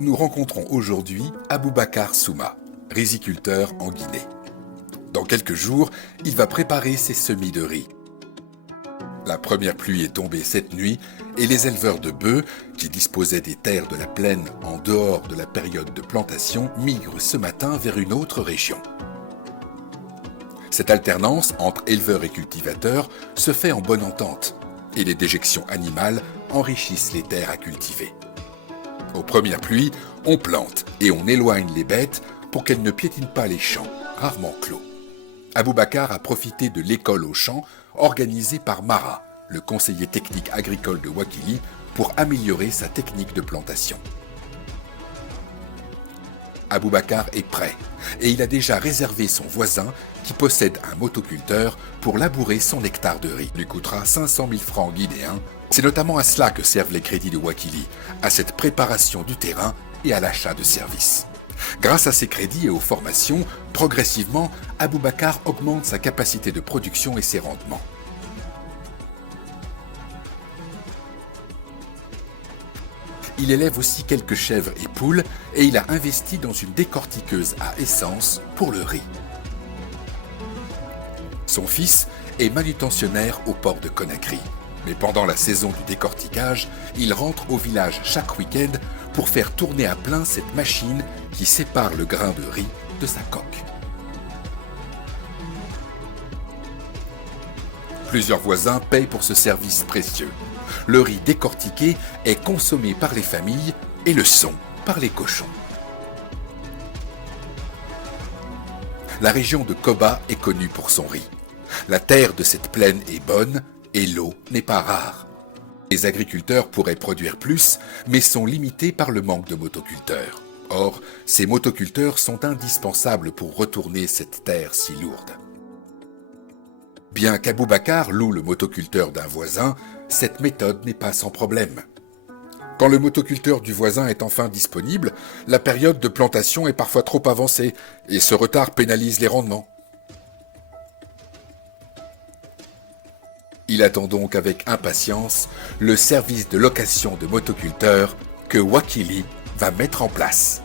Nous rencontrons aujourd'hui Aboubacar Souma, riziculteur en Guinée. Dans quelques jours, il va préparer ses semis de riz. La première pluie est tombée cette nuit et les éleveurs de bœufs, qui disposaient des terres de la plaine en dehors de la période de plantation, migrent ce matin vers une autre région. Cette alternance entre éleveurs et cultivateurs se fait en bonne entente et les déjections animales enrichissent les terres à cultiver. Aux premières pluies, on plante et on éloigne les bêtes pour qu'elles ne piétinent pas les champs, rarement clos. Aboubacar a profité de l'école aux champs organisée par Mara, le conseiller technique agricole de Wakili, pour améliorer sa technique de plantation. Aboubacar est prêt et il a déjà réservé son voisin qui possède un motoculteur pour labourer son hectare de riz. Il lui coûtera 500 000 francs guinéens. C'est notamment à cela que servent les crédits de Wakili, à cette préparation du terrain et à l'achat de services. Grâce à ces crédits et aux formations, progressivement, Aboubacar augmente sa capacité de production et ses rendements. Il élève aussi quelques chèvres et poules et il a investi dans une décortiqueuse à essence pour le riz. Son fils est manutentionnaire au port de Conakry. Mais pendant la saison du décortiquage, il rentre au village chaque week-end pour faire tourner à plein cette machine qui sépare le grain de riz de sa coque. Plusieurs voisins payent pour ce service précieux. Le riz décortiqué est consommé par les familles et le son par les cochons. La région de Koba est connue pour son riz. La terre de cette plaine est bonne et l'eau n'est pas rare. Les agriculteurs pourraient produire plus, mais sont limités par le manque de motoculteurs. Or, ces motoculteurs sont indispensables pour retourner cette terre si lourde. Bien qu'Aboubacar loue le motoculteur d'un voisin, cette méthode n'est pas sans problème. Quand le motoculteur du voisin est enfin disponible, la période de plantation est parfois trop avancée et ce retard pénalise les rendements. Il attend donc avec impatience le service de location de motoculteurs que Wakili va mettre en place.